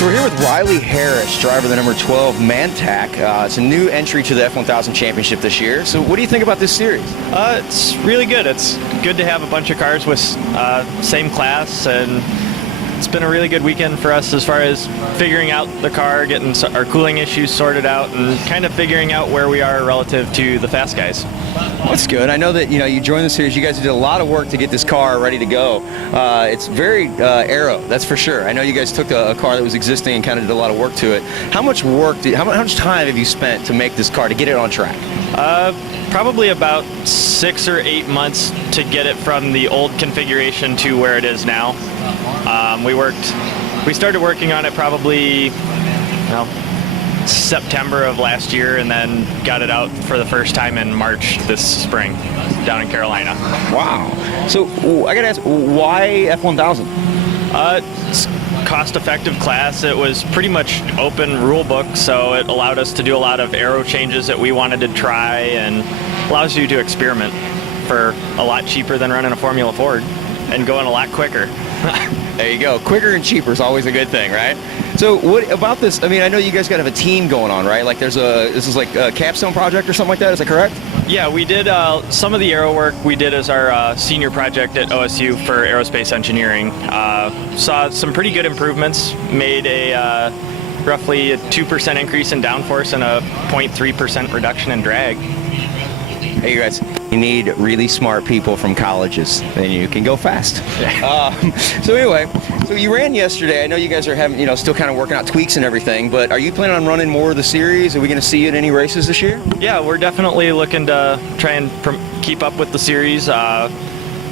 So we're here with Reilly Harris, driver of the number 12 Mantac. It's a new entry to the F1000 Championship this year. So what do you think about this series? It's really good. It's good to have a bunch of cars with same class, and it's been a really good weekend for us as far as figuring out the car, getting our cooling issues sorted out, and kind of figuring out where we are relative to the fast guys. That's good. I know that you joined the series. You guys did a lot of work to get this car ready to go. It's very aero, that's for sure. I know you guys took a car that was existing and kind of did a lot of work to it. How much work? How much time have you spent to make this car, to get it on track? Probably about 6 or 8 months to get it from the old configuration to where it is now. We started working on it probably, September of last year, and then got it out for the first time in March this spring down in Carolina. Wow. So I gotta ask, why F1000? It's cost-effective class. It was pretty much open rule book, so it allowed us to do a lot of aero changes that we wanted to try, and allows you to experiment for a lot cheaper than running a Formula Ford and going a lot quicker. There you go. Quicker and cheaper is always a good thing, right? So what about this? I mean, I know you guys got to have a team going on, right? Like this is like a capstone project or something like that. Is that correct? Yeah, we did some of the aero work we did as our senior project at OSU for aerospace engineering. Saw some pretty good improvements, made a roughly a 2% increase in downforce and a 0.3% reduction in drag. Hey, you guys, you need really smart people from colleges, then you can go fast. So anyway, so you ran yesterday. I know you guys are having, still kind of working out tweaks and everything, but are you planning on running more of the series? Are we going to see you at any races this year? Yeah, we're definitely looking to try and keep up with the series. I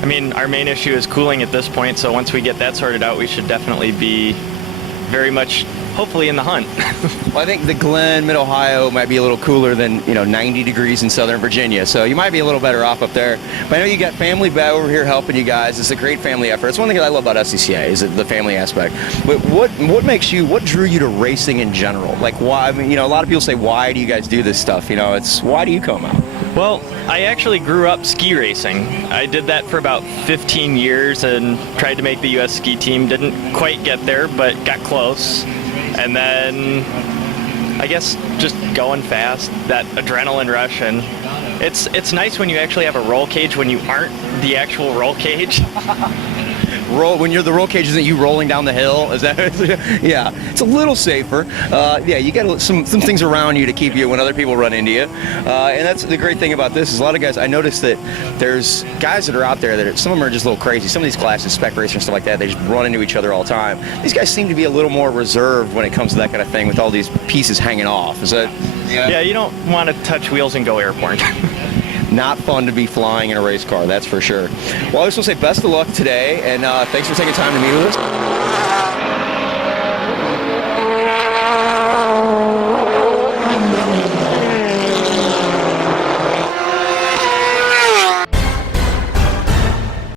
mean, our main issue is cooling at this point, so once we get that sorted out, we should definitely be very much, hopefully, in the hunt. Well, I think the Glen, Mid-Ohio might be a little cooler than 90 degrees in Southern Virginia, so you might be a little better off up there. But I know you got family back over here helping you guys. It's a great family effort. It's one thing that I love about SCCA is the family aspect. But what drew you to racing in general? Like, why? I mean, a lot of people say, why do you guys do this stuff? It's why do you come out? Well, I actually grew up ski racing. I did that for about 15 years and tried to make the U.S. ski team. Didn't quite get there, but got close. And then, I guess, just going fast, that adrenaline rush, and it's nice when you actually have a roll cage when you aren't the actual roll cage. When you're the roll cage, isn't you rolling down the hill? Is that? Yeah, it's a little safer. Yeah, you got some things around you to keep you when other people run into you, and that's the great thing about this. Is a lot of guys. I noticed that there's guys that are out there that some of them are just a little crazy. Some of these classes, spec racers and stuff like that, they just run into each other all the time. These guys seem to be a little more reserved when it comes to that kind of thing, with all these pieces hanging off. Is that? Yeah, you don't want to touch wheels and go airborne. Not fun to be flying in a race car, that's for sure. Well, I just want to say best of luck today, and thanks for taking time to meet with us.